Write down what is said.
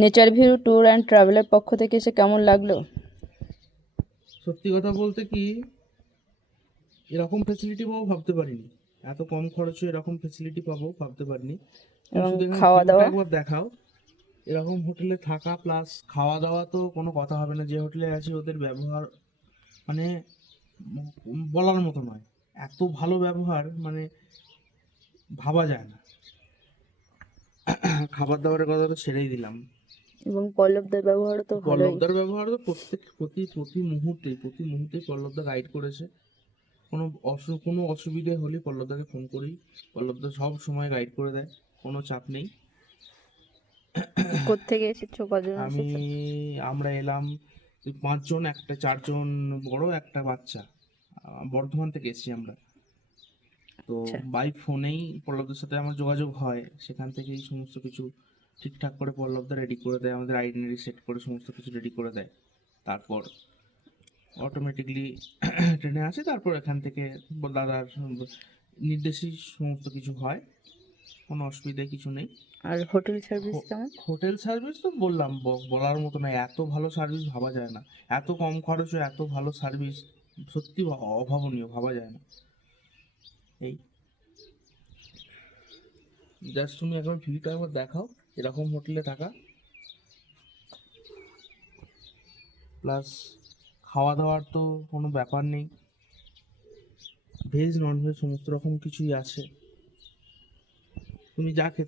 Nature view tour and ট্রাভেলের পক্ষ থেকে এসে কেমন লাগলো? সত্যি কথা বলতে কি, এরকম ফেসিলিটি পাবো ভাবতে পারিনি। এত কম খরচে এরকম ফেসিলিটি পাবো ভাবতে পারিনি। তুমি এবং শুধু এখানে খাওয়া ভিউটা দাওয়া? একবার দেখাও। এরকম হোটেলে থাকা প্লাস খাওয়া দাওয়া তো কোনো কথা হবে না। যে হোটেলে আছি ওদের ব্যবহার মানে বলার মতো নয়। এত ভালো ব্যবহার মানে ভাবা যায় না। খাবার দাবারের কথা তো ছেড়েই দিলাম। এবং পল্লবদের ব্যবহারও তো ভালোই। পল্লবদার ব্যবহার তো প্রতি মুহূর্তেই পল্লবদা গাইড করেছে। কোনো অসুবিধে হলে পল্লবদাকে ফোন করি, পল্লবদা সব সময় গাইড করে দেয়, কোনো চাপ নেই। কোত্থেকে এসেছো, কজন আমি এসেছো? আমরা এলাম 5 জন, একটা 4 জন বড় একটা বাচ্চা। বর্ধমান থেকে এসেছি আমরা। তো আচ্ছা। বাই ফোনেই পল্লবদের সাথে আমার যোগাযোগ হয়, সেখান থেকেই সমস্ত কিছু ঠিকঠাক করে পল্লবদা রেডি করে দেয়, আমাদের আইডেন্টি সেট করে সমস্ত কিছু রেডি করে দেয়। তারপর অটোমেটিকলি ট্রেনে আসে, তারপর এখান থেকে দাদার নির্দেশেই সমস্ত কিছু হয়, কোনো অসুবিধা কিছু নেই। আর হোটেল সার্ভিস কেমন? হোটেল সার্ভিস তো বললাম, বলার মতো না, এত ভালো সার্ভিস ভাবা যায় না। এত কম খরচে এত ভালো সার্ভিস সত্যি অভাবনীয়, ভাবা যায় না। এই জাস্ট তুমি একবার ভিউটা একবার দেখাও, এরকম হোটেলে থাকা প্লাস খাওয়া দাওয়ার তো কোনো ব্যাপার নেই। ভেজ নন ভেজ সমস্ত রকম কিছুই আছে, তুমি যা খেতে